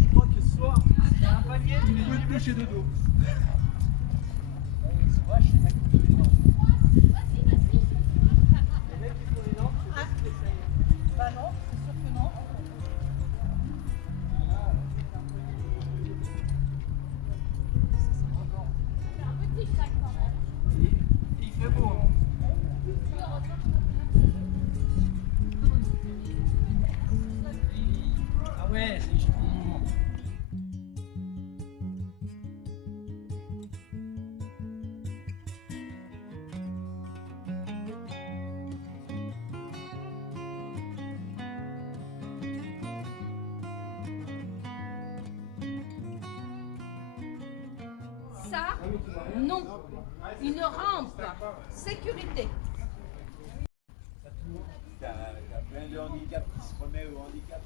Je crois que ce soir, il y a un panier, tu peux te coucher de dos. Bah non, c'est sûr que non. Il fait beau. Ah ouais, c'est joli. Ça, non. Une rampe. Sécurité. T'as plein de handicap qui se remet au handicap.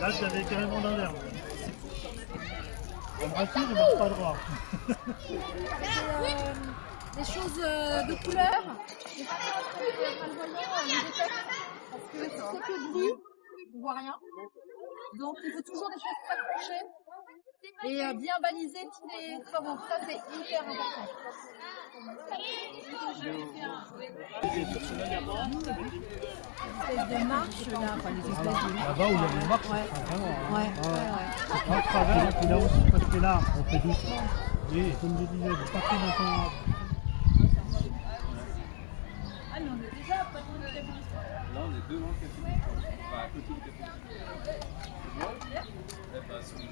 Là, je l'avais carrément l'inverse. On me rassure, il ne marche pas droit. Des choses de couleur. Parce que c'est que gris, on voit rien. Donc il faut toujours des choses très tranchées et bien baliser tous les formes. Ça c'est hyper important. Espèce de marche là, enfin les espèces de Là-bas où il y a des marches, ouais. c'est vraiment. Ouais. C'est pas travers, et puis là aussi, parce que là, on fait doucement. Et comme je disais, de pas très longtemps. Ah mais on est déjà pas trop de café. Là, on est devant le café. Enfin, à côté du café. C'est moi? Eh ben, c'est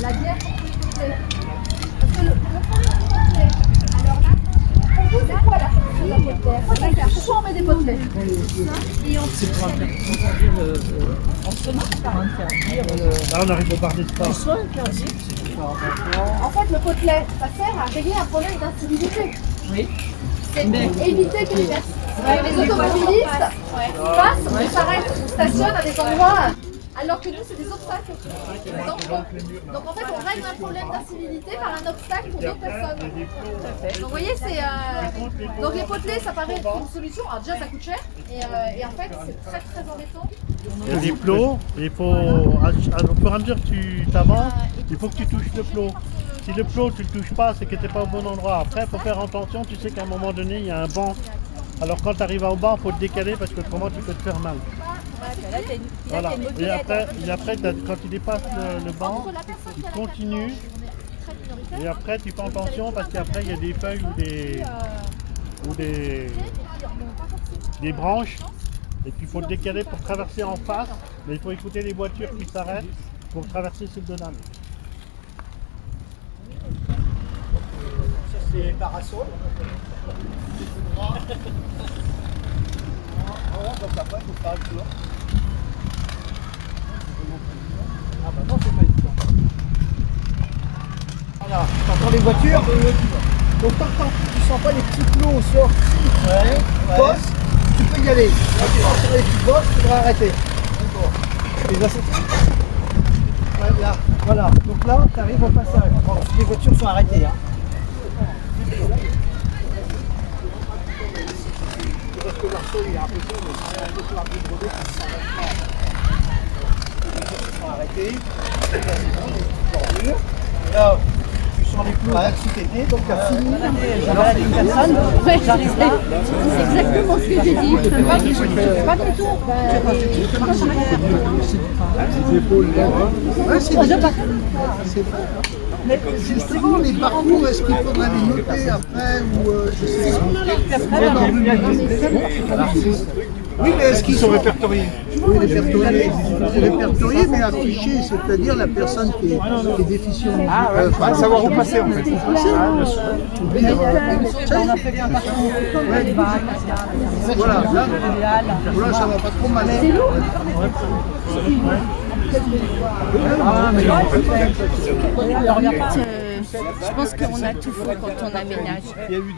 La bière, c'est parce que le premier, c'est alors là, vous, c'est quoi la fonction de la potelaire? Pourquoi on met des potelets? C'est pour interdire en semence, pour interdire Là, on arrive au bar d'espace. soit interdit. En fait, le potelet, ça sert à régler un problème d'incivilité. Oui. C'est éviter que les automobilistes passent, ou s'arrêtent, ou stationnent à des endroits, alors que nous, c'est des obstacles. Donc en fait, on règle un problème d'incivilité par un obstacle pour d'autres personnes. Donc vous voyez, c'est... donc les potelets, ça paraît une solution. Alors déjà, ça coûte cher, et en fait, c'est très très embêtant. Il y a des plots, il faut, au fur et à mesure que tu t'avances, il faut que tu touches le plot. Si le plot, tu ne le touches pas, c'est que tu n'es pas au bon endroit. Après, il faut faire attention, tu sais qu'à un moment donné, il y a un banc. Alors quand tu arrives au banc, il faut te décaler parce que autrement tu peux te faire mal. Voilà. Et après quand tu dépasses le banc, tu continues. Et après, tu fais attention parce qu'après, il y a des feuilles ou des branches. Et puis il faut te décaler pour traverser en face. Mais il faut écouter les voitures qui s'arrêtent pour traverser celle de l'âne. Ça, c'est parasol. Donc après, il faut faire le tour. Ah bah non, c'est pas évident. Voilà, t'entends les voitures. Donc tant que tu sens pas les petits plots sortis, bosse, tu peux y aller. Quand tu sens les petits bosses, tu devrais arrêter. Et là, c'est... Ouais, là, voilà. Donc là, tu arrives au passage. Bon, les voitures sont arrêtées. Hein. Parce que l'arceau il est un peu chaud, mais c'est un peu plus rapide de l'autre qui s'arrête pas. Ils sont arrêtés. Là, c'est bon, les petites bordures. Là, tu sens les plots accidentés, donc tu as fini. J'avais une personne. Ouais, c'est exactement ce que j'ai dit. Je fais pas du tout. Ouais, c'est mais justement, les parcours, est-ce qu'il faudrait les noter après ou je sais pas. Oui, mais est-ce qu'ils sont répertoriés? Oui, répertoriés, mais affichés, c'est-à-dire la personne qui est déficiente. Ah ouais, savoir où passer en fait. Voilà, là, ça va pas trop mal. Je pense qu'on a tout fait quand on aménage.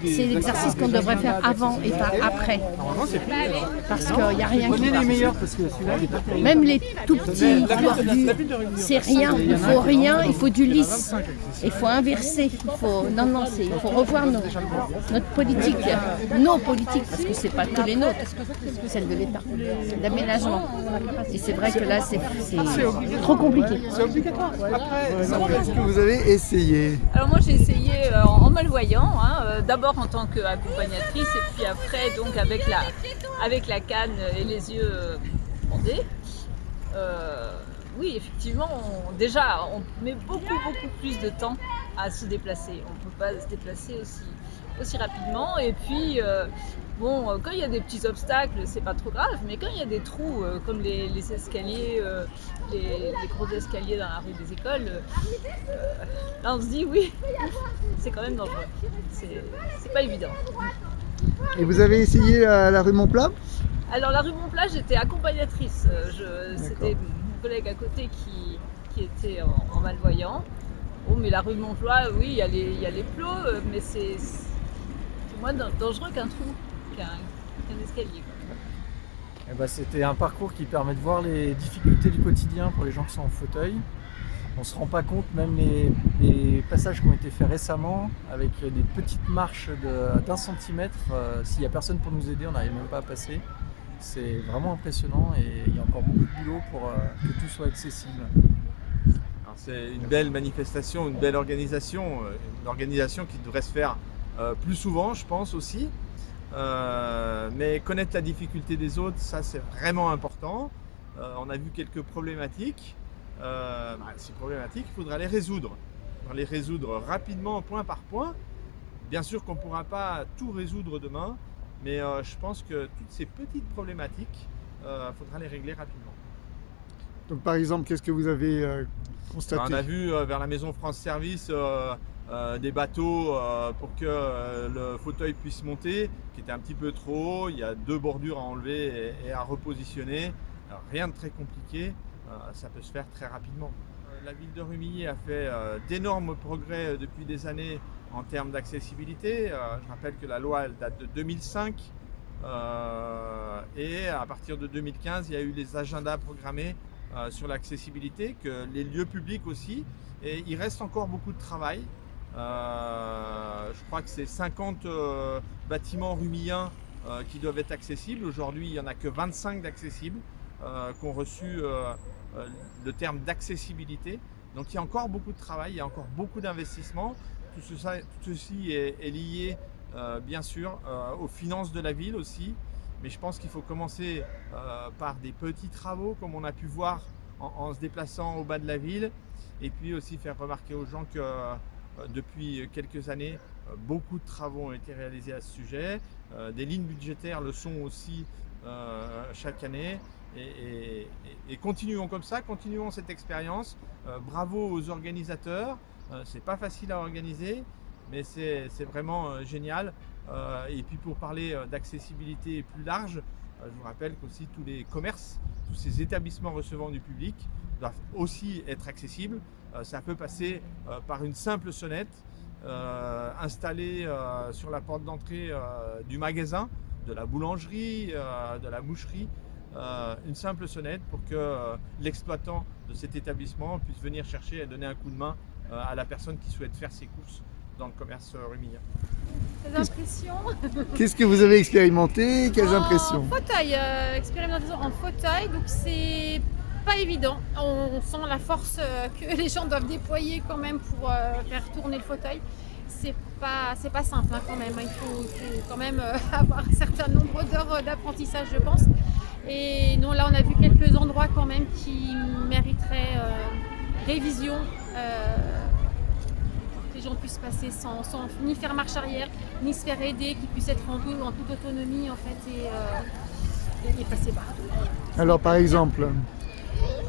C'est l'exercice qu'on devrait faire avant et pas après. Parce qu'il n'y a rien qui va. Même les tout petits tordus, c'est rien. Il faut rien, il faut du lisse. Il faut inverser. Il faut revoir notre politique. Nos politiques, parce que ce n'est pas que les nôtres, celle de l'État, d'aménagement. Et c'est vrai que là, c'est trop compliqué. C'est obligatoire. Après, est-ce que vous avez essayé? Alors moi j'ai essayé en malvoyant, d'abord en tant qu'accompagnatrice et puis après donc avec la canne et les yeux bandés. Oui effectivement, on met beaucoup plus de temps à se déplacer. On ne peut pas se déplacer aussi rapidement et puis quand il y a des petits obstacles c'est pas trop grave, mais quand il y a des trous comme les escaliers, les gros escaliers dans la rue des écoles, là on se dit oui, c'est quand même dangereux, c'est pas évident. Et vous avez essayé la rue Montplat? Alors la rue Montplat j'étais accompagnatrice, c'était mon collègue à côté qui était en malvoyant. Oh, mais la rue Montplat, oui il y a les plots, mais c'est moins dangereux qu'un trou, qu'un escalier. Eh ben, c'était un parcours qui permet de voir les difficultés du quotidien pour les gens qui sont en fauteuil. On ne se rend pas compte, même les passages qui ont été faits récemment, avec des petites marches d'1 centimètre, s'il n'y a personne pour nous aider, on n'arrive même pas à passer. C'est vraiment impressionnant et il y a encore beaucoup de boulot pour que tout soit accessible. C'est une belle manifestation, une belle organisation, une organisation qui devrait se faire plus souvent, je pense aussi. Mais connaître la difficulté des autres, ça c'est vraiment important. On a vu quelques problématiques. Ces problématiques, il faudra les résoudre. Les résoudre rapidement, point par point. Bien sûr qu'on ne pourra pas tout résoudre demain, mais je pense que toutes ces petites problématiques, il faudra les régler rapidement. Donc par exemple, qu'est-ce que vous avez constaté? On a vu vers la maison France Service des bateaux pour que le fauteuil puisse monter, qui était un petit peu trop haut. Il y a 2 bordures à enlever et à repositionner. Alors, rien de très compliqué, ça peut se faire très rapidement. La ville de Rumilly a fait d'énormes progrès depuis des années en termes d'accessibilité. Je rappelle que la loi elle date de 2005 et à partir de 2015, il y a eu les agendas programmés sur l'accessibilité, que les lieux publics aussi. Et il reste encore beaucoup de travail. Je crois que c'est 50 bâtiments rumilliens qui doivent être accessibles. Aujourd'hui, il n'y en a que 25 d'accessibles qui ont reçu le terme d'accessibilité. Donc il y a encore beaucoup de travail, il y a encore beaucoup d'investissements. Tout ceci est lié bien sûr aux finances de la ville aussi. Mais je pense qu'il faut commencer par des petits travaux comme on a pu voir en se déplaçant au bas de la ville. Et puis aussi faire remarquer aux gens que depuis quelques années, beaucoup de travaux ont été réalisés à ce sujet. Des lignes budgétaires le sont aussi chaque année. Et continuons comme ça, continuons cette expérience. Bravo aux organisateurs. C'est pas facile à organiser, mais c'est vraiment génial. Et puis pour parler d'accessibilité plus large, je vous rappelle qu'aussi tous les commerces, tous ces établissements recevant du public doivent aussi être accessibles. Ça peut passer par une simple sonnette installée sur la porte d'entrée du magasin, de la boulangerie, de la boucherie. Une simple sonnette pour que l'exploitant de cet établissement puisse venir chercher et donner un coup de main à la personne qui souhaite faire ses courses dans le commerce rumillien. Des impressions. Qu'est-ce que vous avez expérimenté? Quelles impressions? En fauteuil, expérimentation en fauteuil, donc c'est pas évident. On sent la force que les gens doivent déployer quand même pour faire tourner le fauteuil. C'est pas simple quand même. Il faut quand même avoir un certain nombre d'heures d'apprentissage, je pense. Et non, là on a vu quelques endroits quand même qui mériteraient révision. Les gens puissent passer sans ni faire marche arrière, ni se faire aider, qu'ils puissent être en toute autonomie en fait et passer partout. Alors par exemple?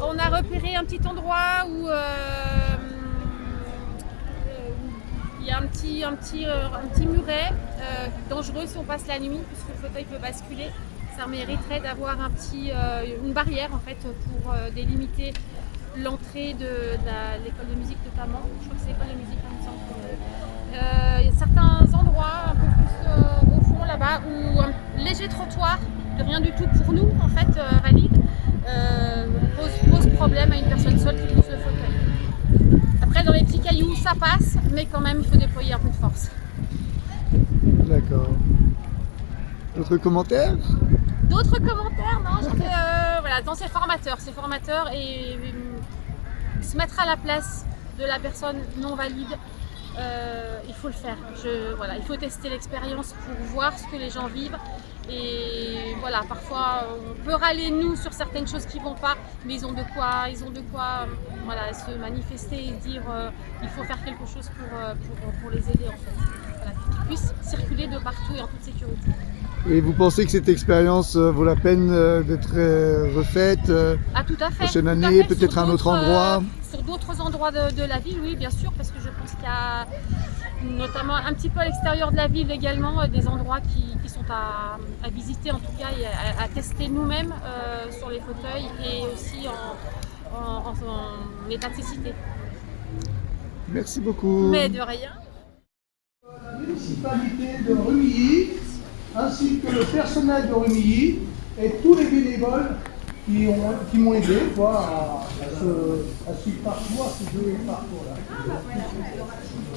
On a repéré un petit endroit où il y a un petit muret dangereux si on passe la nuit, puisque le fauteuil peut basculer. Ça mériterait d'avoir une barrière en fait pour délimiter l'entrée de l'école de musique notamment. Je crois que c'est l'école de musique, il me semble. Il y a certains endroits un peu plus au fond là-bas où un léger trottoir de rien du tout pour nous en fait valide pose problème à une personne seule qui pousse le fauteuil. Après dans les petits cailloux ça passe, mais quand même il faut déployer un peu de force. D'accord. D'autres commentaires? D'autres commentaires? Non, voilà, c'est formateur et se mettre à la place de la personne non valide, il faut le faire. Voilà, il faut tester l'expérience pour voir ce que les gens vivent. Et voilà, parfois on peut râler nous sur certaines choses qui vont pas, mais ils ont de quoi voilà, se manifester et dire il faut faire quelque chose pour les aider en fait. Voilà, qu'ils puissent circuler de partout et en toute sécurité. Et vous pensez que cette expérience vaut la peine d'être refaite tout à fait, prochaine année, peut-être à un autre endroit? Sur d'autres endroits de la ville, oui, bien sûr, parce que je pense qu'il y a notamment un petit peu à l'extérieur de la ville également des endroits qui sont à visiter en tout cas et à tester nous-mêmes sur les fauteuils et aussi en état de cécité. Merci beaucoup. Mais de rien. La municipalité de Rumilly ainsi que le personnel de Rumilly et tous les bénévoles qui m'ont aidé à suivre parcours, à ce parcours-là.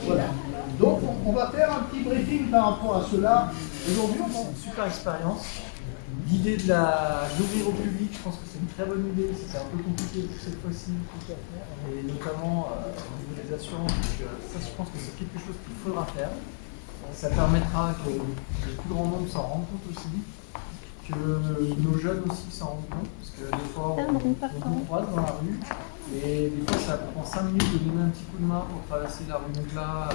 Voilà. Donc on va faire un petit briefing par rapport à cela. Aujourd'hui, c'est une super expérience. L'idée d'ouvrir au public, je pense que c'est une très bonne idée. C'était un peu compliqué cette fois-ci, et notamment au niveau des assurances. Ça, je pense que c'est quelque chose qu'il faudra faire. Ça permettra que le plus grand nombre s'en rende compte aussi, que nos jeunes aussi s'en rendent compte, parce que des fois on nous croise dans la rue, et des fois ça prend 5 minutes de donner un petit coup de main pour traverser la rue Montglat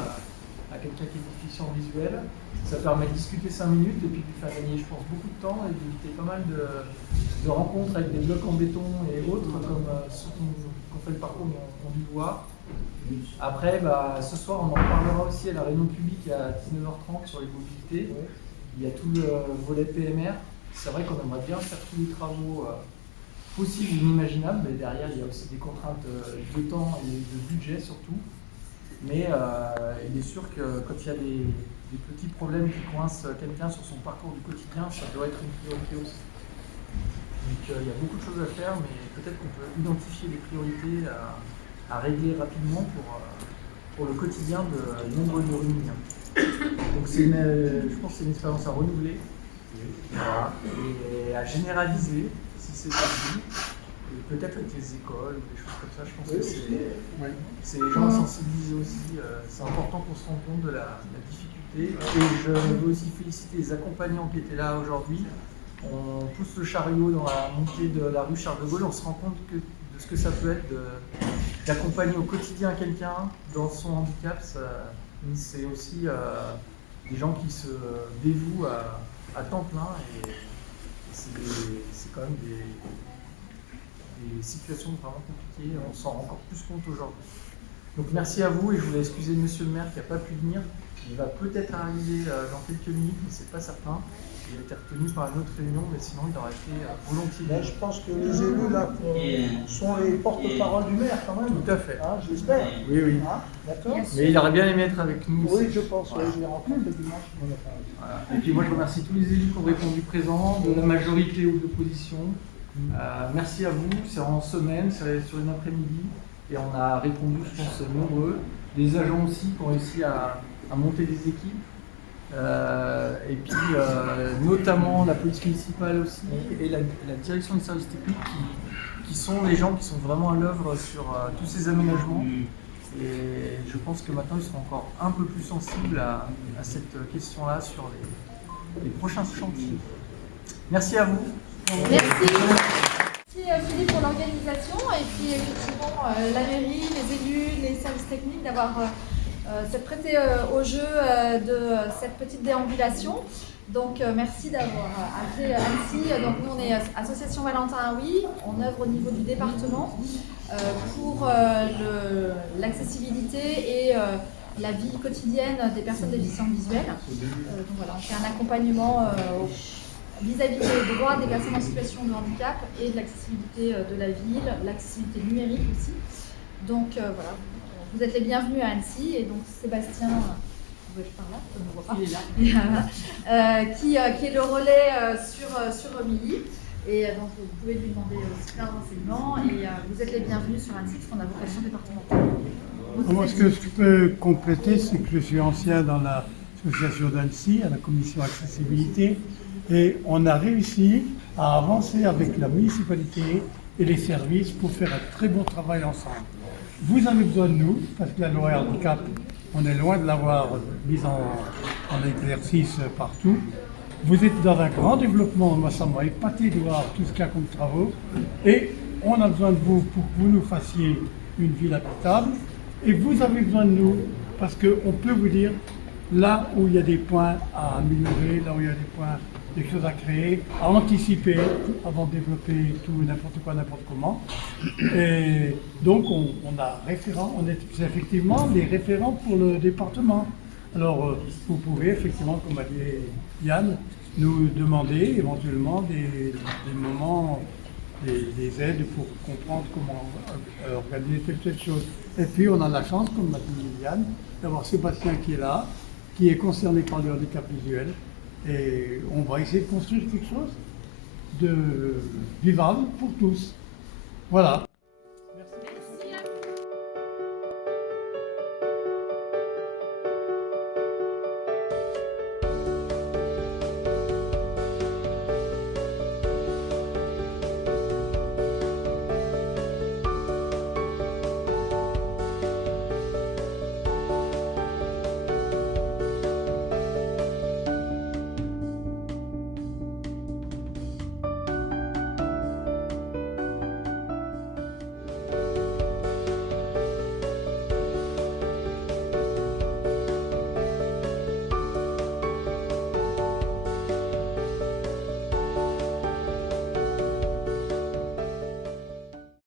à quelqu'un qui est déficient visuel. Ça permet de discuter 5 minutes et puis de lui faire gagner, je pense, beaucoup de temps et d'éviter pas mal de rencontres avec des blocs en béton et autres, comme ceux qu'on fait le parcours ont dû voir. Après, ce soir, on en parlera aussi à la réunion publique à 19h30 sur les mobilités. Il y a tout le volet PMR. C'est vrai qu'on aimerait bien faire tous les travaux possibles et inimaginables, mais derrière, il y a aussi des contraintes de temps et de budget surtout. Mais il est sûr que quand il y a des petits problèmes qui coincent quelqu'un sur son parcours du quotidien, ça doit être une priorité aussi. Donc il y a beaucoup de choses à faire, mais peut-être qu'on peut identifier des priorités à régler rapidement pour le quotidien de nombreux Rumiliens. Donc je pense que c'est une expérience à renouveler, voilà, et à généraliser si c'est possible, et peut-être avec les écoles ou des choses comme ça. Je pense que c'est les gens à sensibiliser aussi. C'est important qu'on se rende compte de la difficulté. Et je veux aussi féliciter les accompagnants qui étaient là aujourd'hui. On pousse le chariot dans la montée de la rue Charles de Gaulle, on se rend compte de ce que ça peut être d'accompagner au quotidien quelqu'un dans son handicap. C'est aussi des gens qui se dévouent à temps plein, et c'est quand même des situations vraiment compliquées. On s'en rend encore plus compte aujourd'hui. Donc merci à vous, et je voulais excuser monsieur le maire qui n'a pas pu venir. Il va peut-être arriver dans quelques minutes, mais c'est pas certain. Il a été retenu par une autre réunion, mais sinon il aurait été volontiers. Mais je pense que les élus là sont les porte-parole du maire quand même. Tout à fait. Hein, je l'espère. Oui, oui. Hein, d'accord. Mais il aurait bien aimé être avec nous. Oui, aussi. je pense. Voilà. Je l'ai rencontré dimanche. Voilà. Et puis moi je remercie tous les élus qui ont répondu présents, de la majorité ou de l'opposition. Merci à vous. C'est en semaine, c'est sur une après-midi, et on a répondu, je pense, nombreux. Les agents aussi qui ont réussi à monter des équipes. Et puis notamment la police municipale aussi, et la direction des services techniques qui sont les gens qui sont vraiment à l'œuvre sur tous ces aménagements, et je pense que maintenant ils seront encore un peu plus sensibles à cette question-là sur les prochains chantiers. Merci à vous. Merci. Merci Philippe pour l'organisation, et puis effectivement la mairie, les élus, les services techniques d'avoir s'être prêté au jeu de cette petite déambulation. Donc merci d'avoir appelé Annecy. Donc nous on est Association Valentin Oui, on œuvre au niveau du département pour l'accessibilité et la vie quotidienne des personnes déficientes visuelles. Donc voilà, on fait un accompagnement vis-à-vis des droits des personnes en situation de handicap et de l'accessibilité de la ville, l'accessibilité numérique aussi. Donc voilà. Vous êtes les bienvenus à Annecy, et donc Sébastien, vous êtes par là, je ne vois pas. Il est là. Qui est le relais sur Romilly. Et donc vous pouvez lui demander aussi plein de renseignements, et vous êtes les bienvenus sur Annecy, parce qu'on a vocation départementale. Moi, ce que je peux compléter, c'est que je suis ancien dans l'association d'Annecy, à la commission accessibilité, et on a réussi à avancer avec la municipalité et les services pour faire un très bon travail ensemble. Vous avez besoin de nous, parce que la loi handicap, on est loin de l'avoir mise en exercice partout. Vous êtes dans un grand développement, moi ça m'a épaté de voir tout ce qu'il y a comme travaux, et on a besoin de vous pour que vous nous fassiez une ville habitable, et vous avez besoin de nous, parce qu'on peut vous dire là où il y a des points à améliorer, là où il y a des points, des choses à créer, à anticiper avant de développer tout, n'importe quoi, n'importe comment. Et donc on est effectivement les référents pour le département. Alors vous pouvez effectivement, comme a dit Yann, nous demander éventuellement des moments, des aides pour comprendre comment organiser telle chose. Et puis on a la chance, comme a dit Yann, d'avoir Sébastien qui est là, qui est concerné par le handicap visuel. Et on va essayer de construire quelque chose de vivable pour tous. Voilà.